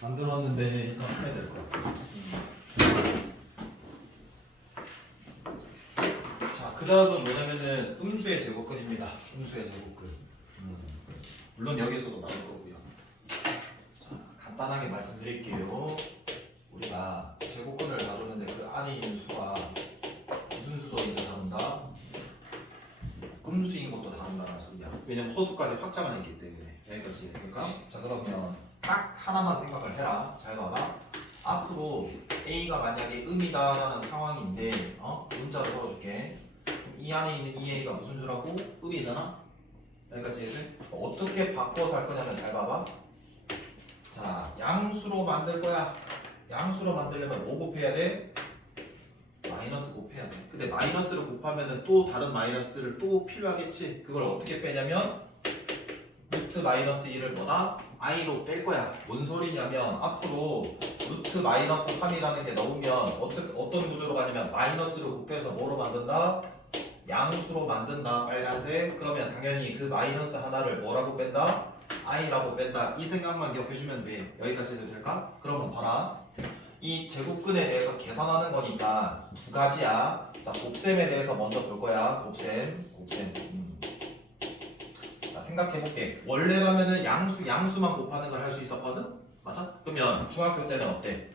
만들었는데 이거 해야 될 거야. 자, 그 다음은 뭐냐면은 음수의 제곱근입니다. 음수의 제곱근. 물론 여기에서도 나올 거고요. 자, 간단하게 말씀드릴게요. 우리가 제곱근을 다루는데 그 안에 있는 수가 무슨 수도 이제 다룬다. 음수인 것도 다룬다는 소리야. 왜냐면 허수까지 확장을 했기 때문에 여기까지. 그러니까 자, 그러면 딱 하나만 생각을 해라. 잘 봐봐. 앞으로 A가 만약에 음이다라는 상황인데 문자로 풀어줄게. 이 안에 있는 이 A가 무슨 수라고? 음이잖아. 여기까지 해야돼. 어떻게 바꿔서 할 거냐면 잘 봐봐. 자, 양수로 만들 거야. 양수로 만들려면 뭐 곱해야 돼? 마이너스 곱해야 돼. 근데 마이너스를 곱하면은 또 다른 마이너스를 또 필요하겠지. 그걸 어떻게 빼냐면 루트 마이너스 1을 뭐다? i로 뺄 거야. 뭔 소리냐면 앞으로 루트 마이너스 3이라는 게 넣으면 어떤 구조로 가냐면 마이너스를 곱해서 뭐로 만든다? 양수로 만든다. 빨간색. 그러면 당연히 그 마이너스 하나를 뭐라고 뺀다? i라고 뺀다. 이 생각만 기억해주면 돼. 여기까지 해도 될까? 그러면 봐라. 이 제곱근에 대해서 계산하는 거니까 두 가지야. 자, 곱셈에 대해서 먼저 볼 거야. 곱셈. 자, 생각해볼게. 원래라면은 양수만 곱하는 걸 할 수 있었거든? 맞아? 그러면 중학교 때는 어때?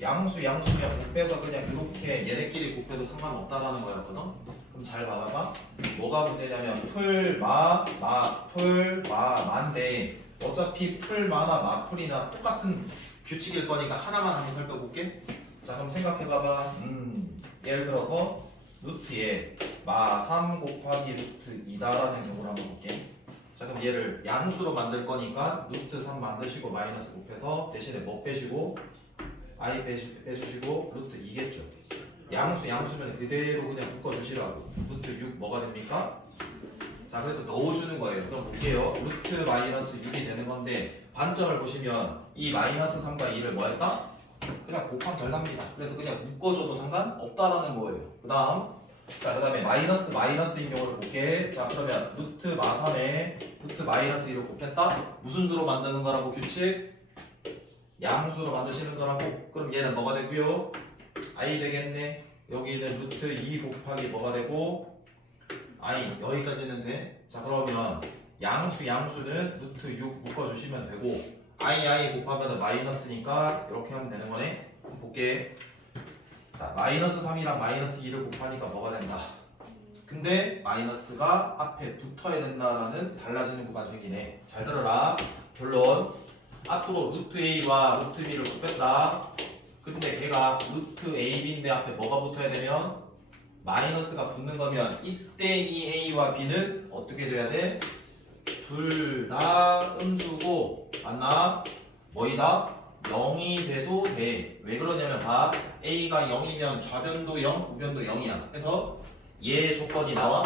양수면 곱해서 그냥 이렇게 얘네끼리 곱해도 상관없다라는 거였거든? 그럼 잘 봐봐봐. 뭐가 문제냐면 마인데 어차피 풀마나 마풀이나 똑같은 규칙일 거니까 하나만 한번 살펴볼게. 자, 그럼 생각해봐봐. 예를 들어서 루트에 마3 곱하기 루트 2다라는 경우를 한번 볼게. 자, 그럼 얘를 양수로 만들 거니까 루트 3 만드시고 마이너스 곱해서 대신에 뭐 빼시고 i 빼주시고 루트 2겠죠. 양수면 그대로 그냥 묶어주시라고. 루트 6 뭐가 됩니까? 자, 그래서 넣어주는 거예요. 그럼 볼게요. 루트 마이너스 6이 되는 건데 반점을 보시면 이 마이너스 3과 2를 뭐 했다? 그냥 곱하면 덜 납니다. 그래서 그냥 묶어줘도 상관없다라는 거예요. 그 다음에 마이너스인 경우를 볼게. 자, 그러면 루트 마3에 루트 마이너스 2를 곱했다? 무슨 수로 만드는 거라고 규칙? 양수로 만드시는 거라고. 그럼 얘는 뭐가 되고요? i 되겠네. 여기는 루트 2 곱하기 뭐가 되고 i 여기까지는 돼. 자, 그러면 양수는 루트 6 묶어주시면 되고 i 곱하면 마이너스니까 이렇게 하면 되는 거네. 한번 볼게. 자, 마이너스 3이랑 마이너스 2를 곱하니까 뭐가 된다. 근데 마이너스가 앞에 붙어야 된다라는 달라지는 구간식이네. 잘 들어라. 결론. 앞으로 루트 A와 루트 B를 곱했다. 근데 걔가 루트 AB인데 앞에 뭐가 붙어야 되면 마이너스가 붙는 거면 이때 이 A와 B는 어떻게 돼야 돼? 둘 다 음수고 맞나? 뭐이다? 0이 돼도 돼. 왜 그러냐면 봐. A가 0이면 좌변도 0, 우변도 0이야. 그래서 얘 조건이 나와.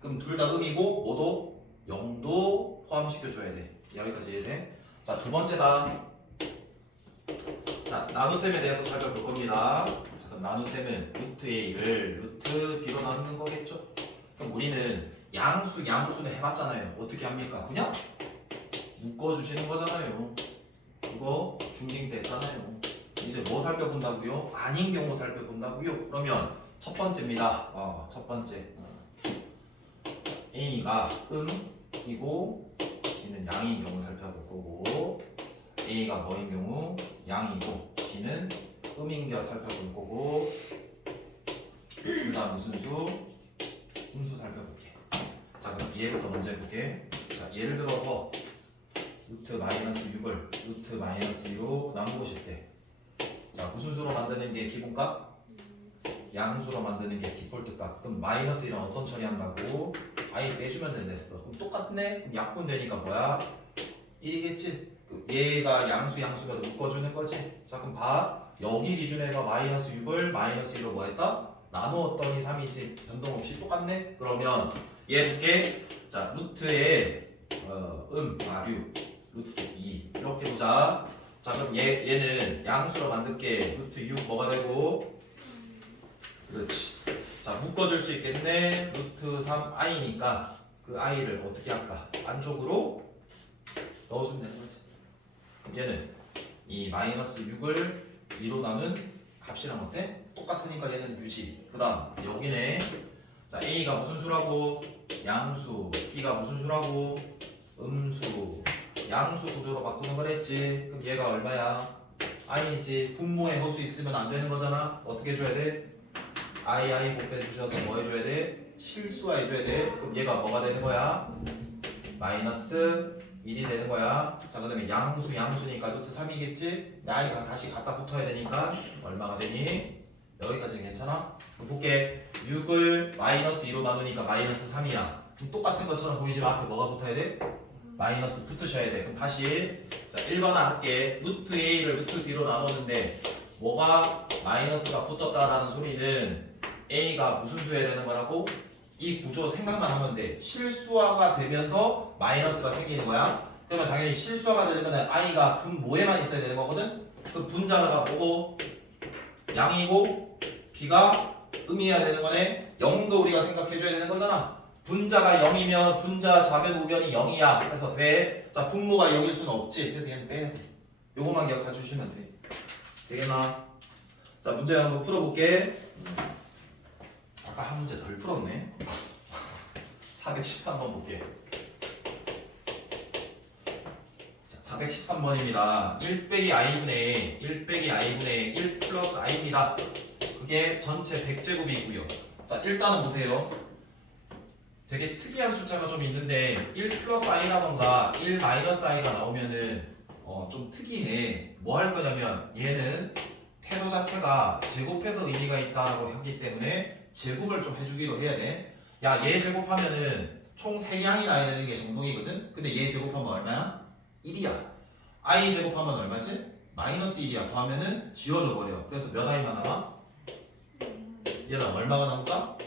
그럼 둘 다 음이고 뭐도 0도 포함시켜줘야 돼. 여기까지 이해돼? 자, 두 번째다. 자, 나눗셈에 대해서 살펴볼 겁니다. 자, 그럼 나눗셈은 루트 A를 루트 B로 나누는 거겠죠? 그럼 우리는 양수는 해봤잖아요. 어떻게 합니까? 그냥 묶어주시는 거잖아요. 이거 중딩 때 했잖아요. 이제 뭐 살펴본다고요? 아닌 경우 살펴본다고요? 그러면 첫 번째입니다. 첫 번째. A가 음이고 B는 양인 경우 살펴볼 거고 A가 뭐인 경우 양이고 B는 음인 경우 살펴볼 거고 둘 다 무슨 수? 음수 살펴볼게. 자, 그럼 얘부터 먼저 해볼게. 자, 예를 들어서 루트 마이너스 6을 루트 마이너스 2로 나누고 싶대. 자, 무슨 수로 만드는 게 기본값? 양수로 만드는 게 디폴트 값. 그럼 마이너스 1은 어떤 처리한다고? i 빼주면 됐어. 그럼 똑같네? 그럼 약분 되니까 뭐야? 1이겠지? 얘가 양수면 묶어주는 거지. 자, 그럼 봐. 여기 기준에서 마이너스 6을 마이너스 2로 뭐 했다? 나누었더니 3이지. 변동 없이 똑같네? 그러면 얘 볼게. 자, 루트에 마류 루트 2 이렇게 보자. 자, 그럼 얘는 양수로 만들게. 루트 6 뭐가 되고? 그렇지. 자, 묶어줄 수 있겠네. 루트 3 i니까 그 i를 어떻게 할까? 안쪽으로 넣어주면 되는 거지. 그럼 얘는 이 마이너스 6을 2로 나눈 값이랑 어때? 똑같으니까 얘는 유지. 그 다음 여기네. 자 A가 무슨 수라고? 양수. B가 무슨 수라고? 음수. 양수 구조로 바꾸는 거랬지. 그럼 얘가 얼마야? i지. 분모에 허수 있으면 안 되는 거잖아. 어떻게 해줘야 돼? i 곱해 주셔서 뭐 해줘야 돼? 실수화 해줘야 돼. 그럼 얘가 뭐가 되는 거야? 마이너스 1이 되는 거야. 자, 그 다음에 양수니까 루트 3이겠지? i가 다시 갖다 붙어야 되니까 얼마가 되니? 여기까지는 괜찮아? 그럼 볼게. 6을 마이너스 2로 나누니까 마이너스 3이야. 그럼 똑같은 것처럼 보이지만 앞에 뭐가 붙어야 돼? 마이너스 붙으셔야 돼. 그럼 다시 자 1번화 할게. 루트 a를 루트 b로 나눴는데 뭐가 마이너스가 붙었다라는 소리는 a가 무슨 수여야 되는 거라고? 이 구조 생각만 하면 돼. 실수화가 되면서 마이너스가 생기는 거야. 그러면 당연히 실수화가 되려면 i가 분모에만 있어야 되는 거거든. 그 분자가 뭐고? 양이고 b가 음이어야 되는 거네. 0도 우리가 생각해줘야 되는 거잖아. 분자가 0이면 분자 좌변 우변이 0이야. 그래서 돼. 자 분모가 0일 수는 없지. 그래서 얘는 빼야 돼. 요거만 기억해 주시면 돼. 되겠나? 자 문제 한번 풀어볼게. 아까 한 문제 덜 풀었네. 413번 볼게. 자 413번입니다. 1 빼기 i분의 1 플러스 i입니다. 그게 전체 100제곱이고요. 자 일단은 보세요. 되게 특이한 숫자가 좀 있는데 1 플러스 i라던가 1 마이너스 i가 나오면은 좀 특이해. 뭐 할 거냐면 얘는 태도 자체가 제곱해서 의미가 있다고 하기 때문에 제곱을 좀 해주기로 해야 돼. 야, 얘 제곱하면은 총 3개항이 나야 되는 게 정성이거든? 근데 얘 제곱하면 얼마야? 1이야. i 제곱하면 얼마지? 마이너스 1이야. 더하면은 지워져 버려. 그래서 몇 i만 나와? 얘는 얼마가 나올까?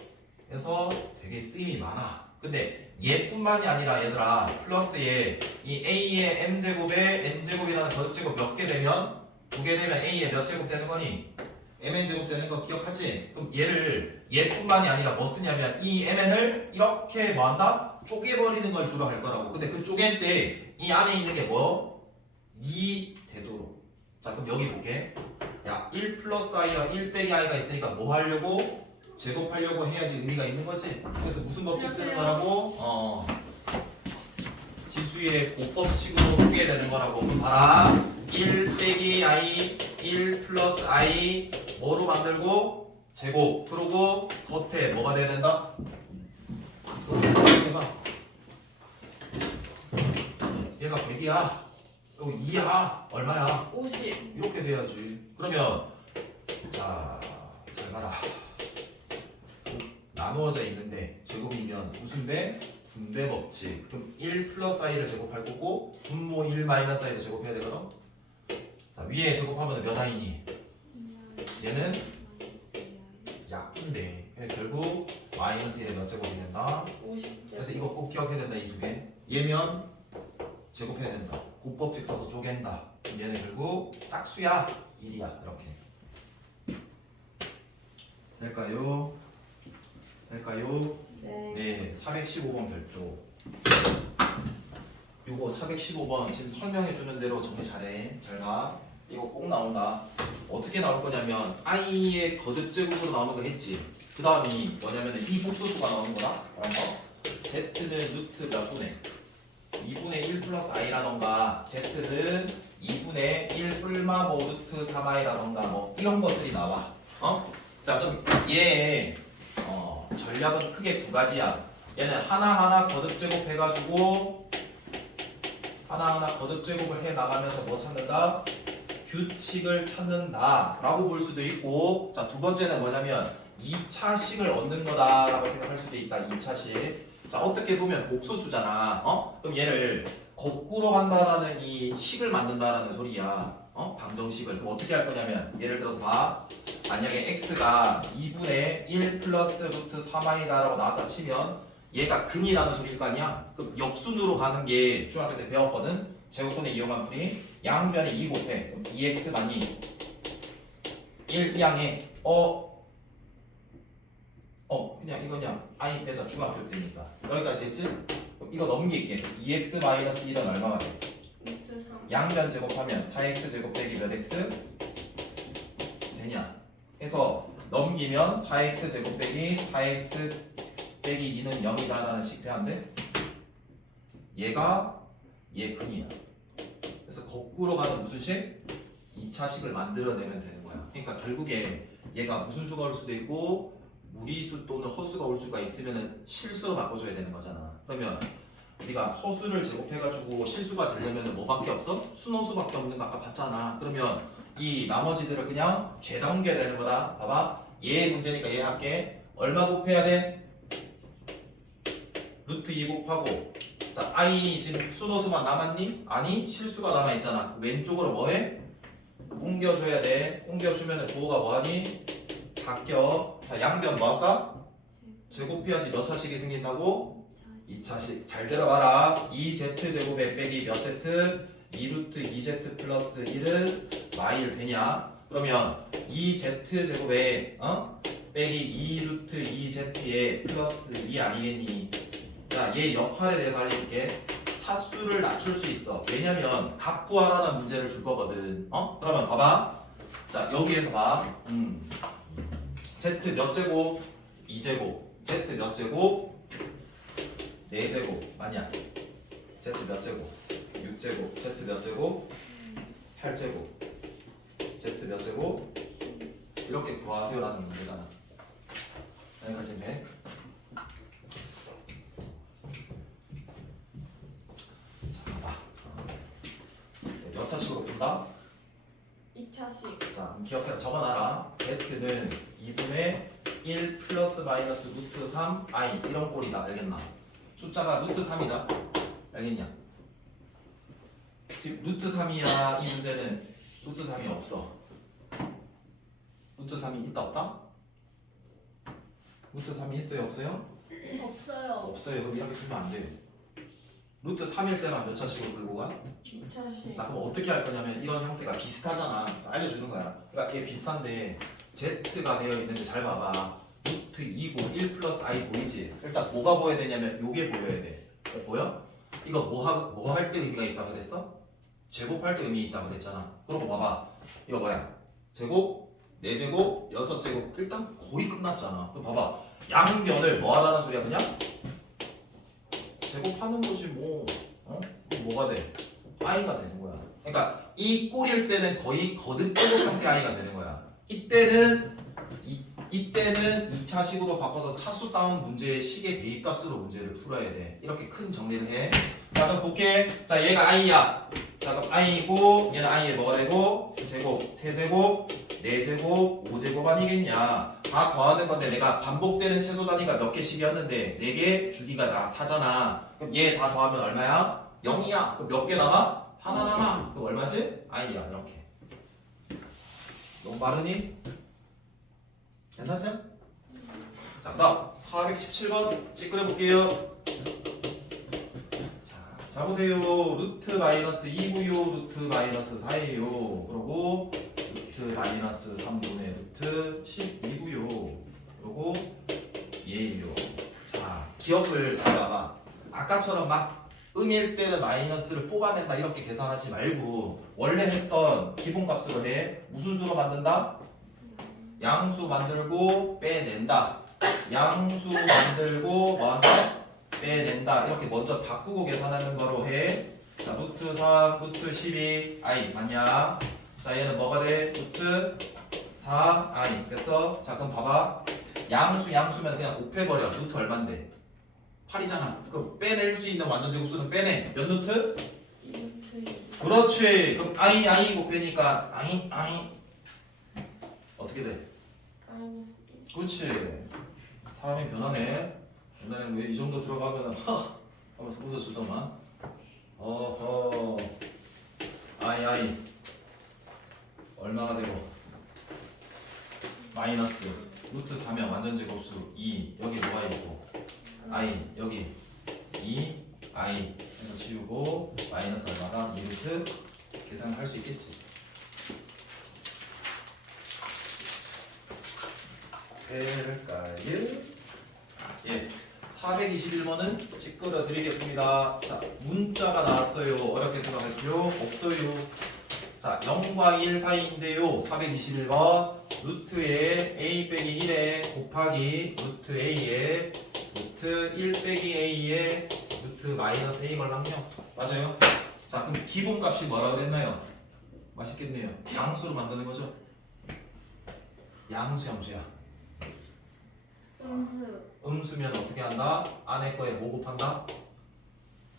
그래서 되게 쓰임이 많아. 근데 얘뿐만이 아니라 얘들아 플러스에 이 a의 m제곱에 n제곱이라는 거듭제곱 몇 개 되면 2개 되면 a의 몇 제곱 되는 거니? mn제곱 되는 거 기억하지? 그럼 얘뿐만이 아니라 뭐 쓰냐면 이 mn을 이렇게 뭐한다? 쪼개버리는 걸 주로 할 거라고. 근데 그 쪼갤 때 이 안에 있는 게 뭐? 2 되도록. 자 그럼 여기 볼게. 야 1 플러스 i와 1 빼기 i가 있으니까 뭐 하려고? 제곱하려고 해야지 의미가 있는 거지. 그래서 무슨 법칙 쓰는 거라고? 지수의 곱법칙으로 풀게 되는 거라고. 그럼 봐라. 1 빼기 i, 1 플러스 i 뭐로 만들고? 제곱. 그리고 겉에 뭐가 돼야 된다? 얘가 100이야. 그리고 2야. 얼마야? 50. 이렇게 돼야지. 그러면 자, 잘 봐라. 나누어져 있는데 제곱이면 무슨 배? 분배 법칙. 그럼 1 플러스 i를 제곱할 거고 분모 1 마이너스 i를 제곱해야 되거든. 자 위에 제곱하면 몇 i니? 얘는 약분데 결국 마이너스 1의 몇 제곱이 된다? 50. 그래서 이거 꼭 기억해야 된다. 이 두 개. 얘면 제곱해야 된다. 곱법칙 써서 쪼갠다. 그럼 얘는 결국 짝수야 1이야. 이렇게 될까요? 될까요? 네, 415번 별도. 요거 415번 지금 설명해 주는 대로 정리 잘해. 잘 봐. 이거 꼭 나온다. 어떻게 나올 거냐면 i의 거듭 제곱으로 나오는 거 했지. 그 다음이 뭐냐면 이 복소수가 나오는 거다. 그런 거. z는 루트 몇 분의 2분의 1 플러스 i라던가 z는 2분의 1 뿔마 뭐 루트 3i라던가 뭐 이런 것들이 나와. 자 그럼 얘 전략은 크게 두 가지야. 얘는 하나하나 거듭 제곱해가지고 하나하나 거듭 제곱을 해 나가면서 뭐 찾는다? 규칙을 찾는다 라고 볼 수도 있고, 자 두 번째는 뭐냐면 2차식을 얻는 거다 라고 생각할 수도 있다. 2차식. 자 어떻게 보면 복소수잖아. 그럼 얘를 거꾸로 간다라는 이 식을 만든다라는 소리야. 방정식을. 그럼 어떻게 할 거냐면 예를 들어서 봐. 만약에 x가 2분의 1 플러스 루트 3i다라고 나왔다 치면 얘가 근이라는 소리일 거 아니야? 그럼 역순으로 가는 게 중학교 때 배웠거든? 제곱분의 이용한 풀이 양변에 2 곱해. 그럼 2x 맞니? 1 2항에 그냥 이거 그냥 i 빼자. 중학교 때니까 여기까지 됐지? 그럼 이거 넘길게. 2x 마이너스 1은 얼마가 돼? 루트 3. 양변 제곱하면 4x 제곱 빼기 몇 x 되냐 해서 넘기면 4x 제곱 빼기 4x 빼기 2는 0이다 라는 식 돼안돼? 얘가 얘 근이야. 그래서 거꾸로 가는 무슨 식? 2차식을 만들어내면 되는 거야. 그러니까 결국에 얘가 무슨 수가 올 수도 있고 무리수 또는 허수가 올 수가 있으면 실수로 바꿔줘야 되는 거잖아. 그러면 우리가 허수를 제곱해가지고 실수가 되려면 뭐밖에 없어? 순허수밖에 없는 거 아까 봤잖아. 그러면 이 나머지들을 그냥 죄다 옮겨야 되는 거다. 봐봐. 얘 문제니까 얘 할게. 얼마 곱해야 돼? 루트 2 곱하고 자 i 지금 순허수만 남았니? 아니 실수가 남아있잖아. 왼쪽으로 뭐해? 옮겨줘야 돼. 옮겨주면 부호가 뭐하니? 바뀌어. 자 양변 뭐할까? 제곱해야지 몇 차식이 생긴다고? 2차식. 잘 들어봐라. 2z제곱에 빼기 몇 z? 2루트 2z 플러스 1은 마일 되냐? 그러면 2z제곱에 빼기 2루트 2z에 플러스 2 아니겠니? 자, 얘 역할에 대해서 알려줄게. 차수를 낮출 수 있어. 왜냐면 값 구하라는 문제를 줄 거거든. 그러면 봐봐. 자, 여기에서 봐. z 몇 제곱? 2제곱. z 몇 제곱? 4제곱. 맞냐? z 몇 제곱? 6제곱. z 몇 제곱? 8제곱. z 몇 제곱? 이렇게 구하세요라는 문제잖아. 여기까지 돼? 몇 차식으로 푼다? 2차식. 자, 그럼 기억해라. 적어놔라. z는 2분의 1 플러스 마이너스 루트 3 i 이런 꼴이다. 알겠나? 숫자가 루트 3이다. 알겠냐? 지금 루트 3이야. 이 문제는 루트 3이 없어. 루트 3이 있다 없다? 루트 3이 있어요 없어요? 없어요. 없어요. 그럼 이렇게 풀면 안 돼. 루트 3일 때만 몇 차식으로 풀고 가? 2차식. 자 그럼 어떻게 할 거냐면 이런 형태가 비슷하잖아. 알려주는 거야. 그러니까 이게 비슷한데 z가 되어 있는데 잘 봐봐. 루트 2고 1 플러스 i 보이지? 일단 뭐가 보여야 되냐면 요게 보여야 돼. 보여? 이거 뭐 할 때 의미가 있다 그랬어? 제곱할 때 의미 있다 그랬잖아. 그러고 봐봐. 이거 뭐야? 제곱, 4제곱, 6제곱. 일단 거의 끝났잖아. 그럼 봐봐. 양변을 뭐 하라는 소리야 그냥? 제곱하는 거지 뭐. 뭐가 돼? i가 되는 거야. 그러니까 이 꼴일 때는 거의 거듭 제곱 형태 i가 되는 거야. 이때는 2차식으로 바꿔서 차수 다운 문제의 식의 대입값으로 문제를 풀어야 돼. 이렇게 큰 정리를 해. 자 그럼 볼게. 자 얘가 i야. 자 그럼 i고 얘는 i에 뭐가 되고? 제곱, 세제곱, 4제곱, 5제곱 아니겠냐. 다 더하는 건데 내가 반복되는 최소 단위가 몇 개씩이었는데 4개 주기가 나 4잖아. 그럼 얘 다 더하면 얼마야? 0이야. 그럼 몇 개 남아? 하나 남아. 그럼 얼마지? i야. 이렇게. 너무 빠르니? 괜찮지? 자 그다음 417번 찌끄려 볼게요. 자 보세요. 루트 마이너스 2고요. 루트 마이너스 4예요. 그리고 루트 마이너스 3분의 루트 12고요. 그리고 얘예요. 자 기억을 잘 봐봐. 아까처럼 막 음일 때는 마이너스를 뽑아낸다 이렇게 계산하지 말고 원래 했던 기본값으로 해. 무슨 수로 만든다? 양수 만들고 빼낸다. 양수 만들고 뭐한다? 빼낸다. 이렇게 먼저 바꾸고 계산하는 거로 해. 자 루트 3, 루트 12 i 맞냐? 자 얘는 뭐가 돼? 루트 4 i. 그래서 자 그럼 봐봐. 양수면 그냥 곱해버려. 루트 얼만데? 8이잖아. 그럼 빼낼 수 있는 완전 제곱수는 빼내. 몇 루트? 2루트. 그렇지. 그럼 i 곱해니까 i 어떻게 돼? 그렇지. 사람이 변하네. 옛날에는 왜 이 정도 들어가면은 하면서 웃어주더만. 어허. i 얼마가 되고? 마이너스 루트 4면 완전 제곱수 2 여기 뭐가 있고 i 여기 2 i 해서 지우고 마이너스 얼마다 2루트 계산할 수 있겠지. 될까요? 예. 421번은 찌끄러 드리겠습니다. 자, 문자가 나왔어요. 어렵게 생각할 필요 없어요. 자, 0과 1 사이인데요. 421번 루트에 a 빼기 1에 곱하기 루트 a에 루트 1 빼기 a에 루트 마이너스 a 걸랑요. 맞아요? 자, 그럼 기본값이 뭐라 그랬나요? 맛있겠네요. 양수로 만드는 거죠? 양수 함수야. 음수면 어떻게 한다? 안에 거에 뭐 곱한다?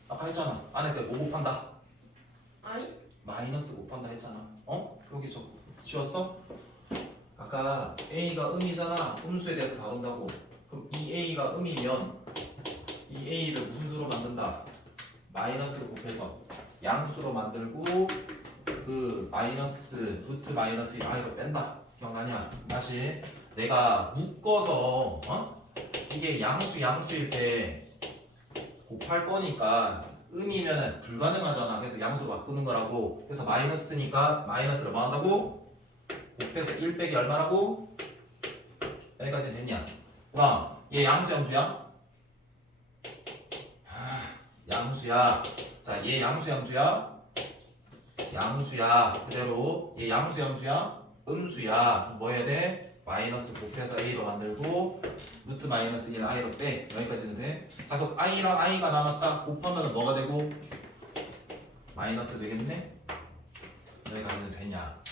아까 했잖아. 안에 거에 뭐 곱한다? 아이? 마이너스 곱한다 했잖아. 어? 여기 좀 쉬웠어? 아까 A가 음이잖아. 음수에 대해서 다룬다고. 그럼 이 A가 음이면 이 A를 무슨 수로 만든다? 마이너스로 곱해서 양수로 만들고 그 마이너스 루트 마이너스 이 아이로 뺀다. 기억나냐? 다시 내가 묶어서 이게 양수일 때 곱할 거니까 음이면 불가능하잖아. 그래서 양수로 바꾸는 거라고. 그래서 마이너스니까 마이너스를 뭐 한다고? 곱해서 1 빼기 얼마라고? 여기까지 됐냐? 그럼 얘 양수야? 양수야. 자, 얘 양수야? 양수야. 그대로 얘 양수야? 음수야. 뭐 해야 돼? 마이너스 곱해서 a로 만들고 루트 마이너스 1 i로 빼. 여기까지는 돼. 자, 그럼 i랑 i가 남았다. 곱하면 뭐가 되고? 마이너스 되겠네? 여기까지는 되냐?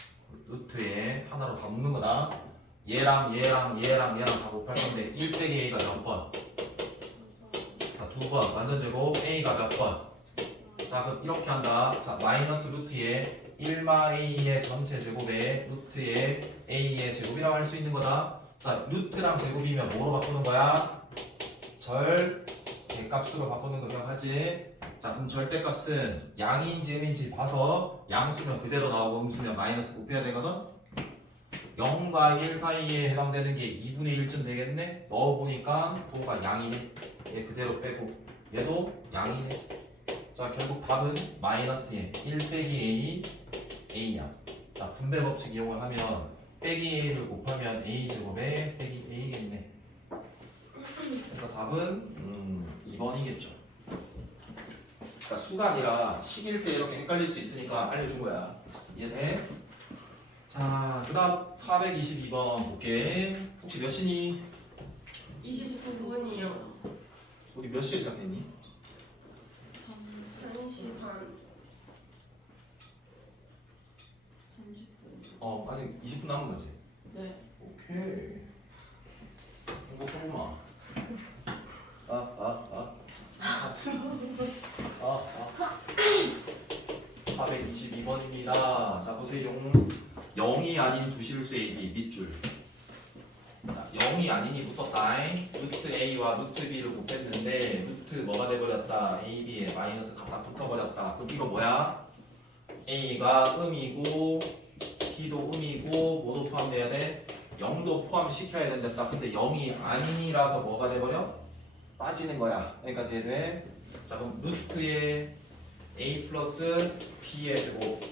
루트에 하나로 다 묶는 거다. 얘랑 다 곱할 건데 1 빼기 a가 몇 번? 자, 2번. 완전 제곱 a가 몇 번? 자, 그럼 이렇게 한다. 자, 마이너스 루트에 1마 a의 전체 제곱에 루트에 a의 제곱이라고 할 수 있는 거다. 자, 루트랑 제곱이면 뭐로 바꾸는 거야? 절대값수로 바꾸는 거 기억하지? 자, 그럼 절대값은 양인지 음인지 봐서 양수면 그대로 나오고 음수면 마이너스 곱해야 되거든? 0과 1 사이에 해당되는 게 2분의 1쯤 되겠네? 넣어보니까 부호가 양이네. 얘 그대로 빼고 얘도 양이네. 자, 결국 답은 마이너스에 1 빼기 a냐. 자, 분배 법칙 이용을 하면 빼기 a를 곱하면 a 제곱에 빼기 a겠네. 그래서 답은 2번이겠죠. 그러니까 수가 아니라 식일 때 이렇게 헷갈릴 수 있으니까 알려준 거야. 이해돼? 자, 그 다음 422번 볼게. 혹시 몇 시니? 29분이요. 우리 몇 시에 시작했니? 1시 반. 30분. 아직 20분 남은 거지? 네. 오케이. 행복하구만. 아. 422번입니다. 자, 보세요. 0이 아닌 두 실수 AB 밑줄. 0이 아닌이 붙었다. 루트 A와 루트 B를 곱했는데 루트 뭐가 돼버렸다? AB에 마이너스 각각 붙어버렸다. 그럼 이거 뭐야? A가 음이고 B도 음이고 뭐도 포함돼야 돼? 0도 포함시켜야 된다. 근데 0이 아닌이라서 뭐가 돼버려? 빠지는 거야. 여기까지 해야 돼. 자, 그럼 루트의 A 플러스 B의 제곱.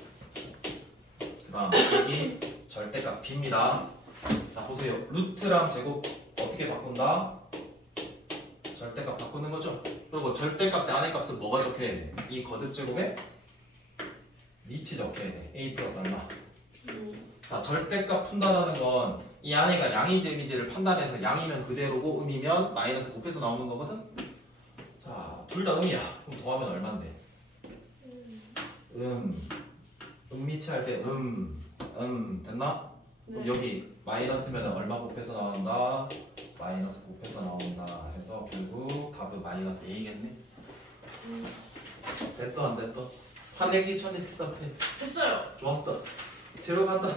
그 다음 여기 절대값 B입니다. 자, 보세요. 루트랑 제곱 어떻게 바꾼다? 절대값 바꾸는 거죠. 그리고 절대값의 안의 값은 뭐가 적혀야 돼? 이 거듭 제곱에 밑이 적혀야 돼. A 플러스 얼마? 자, 절대값 푼다라는 건 이 안에가 양인지 음인지를 판단해서 양이면 그대로고 음이면 마이너스 곱해서 나오는 거거든? 자, 둘 다 음이야. 그럼 더하면 얼만데? 음미치 할 때 됐나? 그럼 여기 마이너스면 얼마 곱해서 나온다? 마이너스 곱해서 나온다 해서 결국 답은 마이너스 A겠네? 됐다 안 됐다? 화내기 전에 됐다 해. 됐어요. 좋았다. 새로 간다.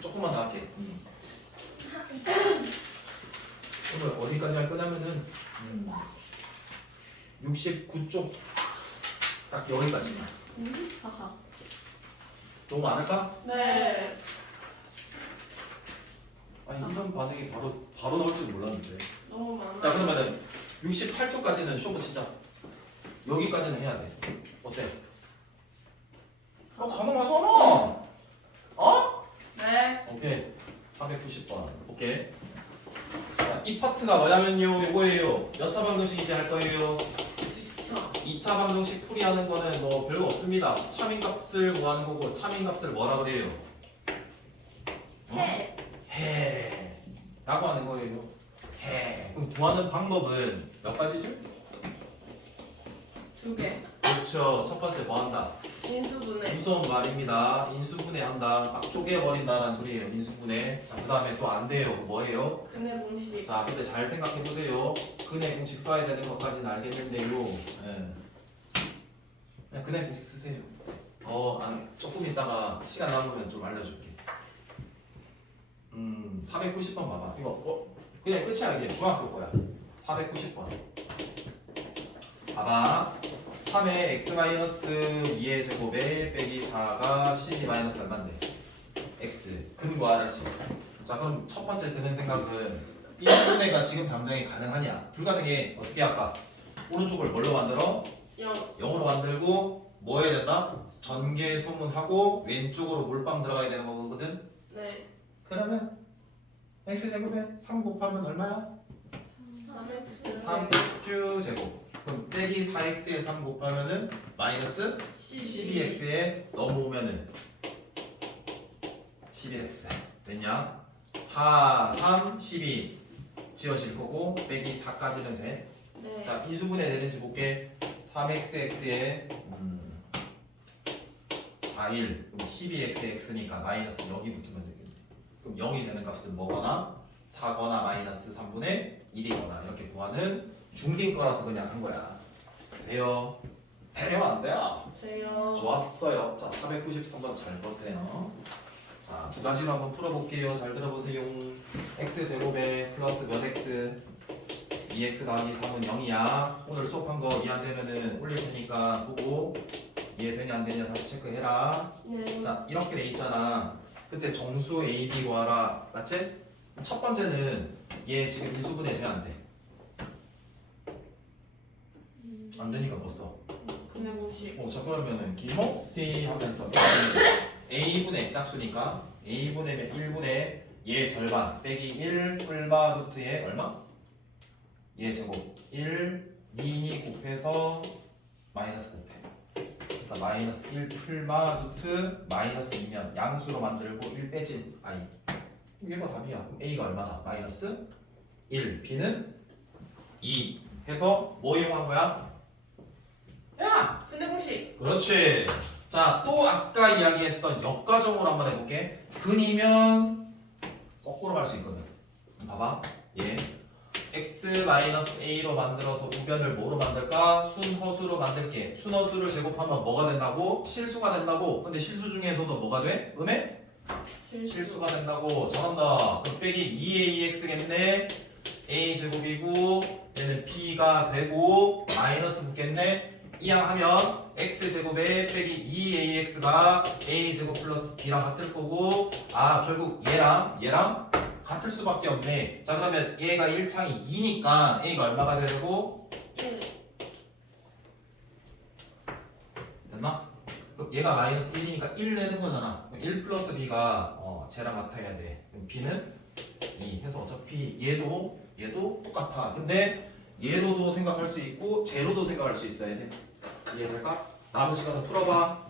조금만 더 할게. 오늘 어디까지 할 거냐면은 69쪽 딱 여기까지만. 하하. 너무 많을까? 네. 아니 이런 반응이 바로 나올 줄 몰랐는데. 너무 많아. 야, 그러면은 68쪽까지는 쇼부 치자. 여기까지는 해야 돼. 어때? 가능하잖아. 어? 네. 오케이. 490번. 오케이. 자, 자, 이 파트가 뭐냐면요. 요거예요. 몇 차 방정식 이제 할 거예요. 자, 2차 방정식 풀이하는 거는 뭐 별거 없습니다. 차민값을 구하는 거고 차민값을 뭐라 그래요? 해. 해 라고 하는 거예요. 해. 그럼 구하는 방법은 몇 가지죠? 2개. 그렇죠. 첫 번째 뭐 한다? 인수분해. 무서운 말입니다. 인수분해 한다. 딱 쪼개버린다는 소리예요. 인수분해. 자, 그 다음에 또 안 돼요. 뭐예요? 근해 공식. 자, 근데 잘 생각해 보세요. 근해 공식 써야 되는 것까지는 알겠는데요. 예. 그냥 근해 공식 쓰세요. 조금 있다가 시간 남으면 좀 알려줄게. 490번 봐봐. 이거 그냥 끝이야. 이게 중학교 거야. 490번. 봐봐. 3의 x-2의 제곱에 빼기 4가 12 마이너스 얼마인데? x. 근거 알았지? 자, 그럼 첫 번째 드는 생각은 이 분해가 지금 당장에 가능하냐? 불가능해. 어떻게 할까? 오른쪽을 뭘로 만들어? 0. 0으로 만들고 뭐 해야 된다? 전개 소문하고 왼쪽으로 몰빵 들어가야 되는 거거든? 네. 그러면 x제곱에 3 곱하면 얼마야? 3x. 3주 제곱. 그럼 빼기 4x에 3 곱하면은 마이너스 12x에 넘어오면은 11x 됐냐? 4, 3, 12 지워질 거고 빼기 4까지는 돼. 네. 자, 인수분해 되는지 볼게. 3xx에 4, 1 그럼 12xx니까 마이너스 0이 붙으면 되겠네. 그럼 0이 되는 값은 뭐거나 4거나 마이너스 3분의 1이거나 이렇게 구하는 중딩 거라서 그냥 한 거야. 돼요? 돼요? 안 돼요? 돼요. 좋았어요. 자, 493번 잘 보세요. 자, 두 가지로 한번 풀어볼게요. 잘 들어보세요. x제곱에 플러스 몇 x 2x 더하기 3은 0이야. 오늘 수업한 거 이해 안 되면은 올릴 테니까 보고 이해되냐 안 되냐 다시 체크해라. 네. 자, 이렇게 돼 있잖아. 그때 정수 A, B 구하라. 맞지? 첫 번째는 얘 지금 인수분해 돼야 안 돼? 안 되니까 뭐 써? 근해 공식. 자, 그러면은 기모띠 하면서 A분의 짝수니까 A분의 1분의 얘 절반 빼기 1 뿔마 루트에 얼마? 얘 제곱 1 미니 곱해서 마이너스 곱해. 그래서 마이너스 1 풀마 루트 마이너스 2면 양수로 만들고 1 빼진 I. 얘가 답이야. 그럼 A가 얼마다? 마이너스 1. B는 2 해서 뭐 이용한 거야? 야! 근해 공식. 그렇지. 자, 또 아까 이야기했던 역과정으로 한번 해볼게. 근이면 거꾸로 갈 수 있거든. 봐봐. 얘 x-a로 만들어서 우변을 뭐로 만들까? 순허수로 만들게. 순허수를 제곱하면 뭐가 된다고? 실수가 된다고. 근데 실수 중에서도 뭐가 돼? 음에? 실수가 된다고. 잘한다. 그럼 빼기 2ax겠네. a 제곱이고 얘는 b가 되고 마이너스 붙겠네. 이항하면 x제곱에 빼기 2ax가 a제곱 플러스 b랑 같을 거고 결국 얘랑 같을 수밖에 없네. 자, 그러면 얘가 1창이 2니까 a가 얼마가 되고 1. 됐나? 그럼 얘가 마이너스 1이니까 1 되는 거잖아. 1 플러스 b가 쟤랑 같아야 돼. 그럼 b는 2 해서 어차피 얘도 똑같아. 근데 얘로도 생각할 수 있고 쟤로도 생각할 수 있어야 돼. 이해될까? 남은 시간은 풀어봐.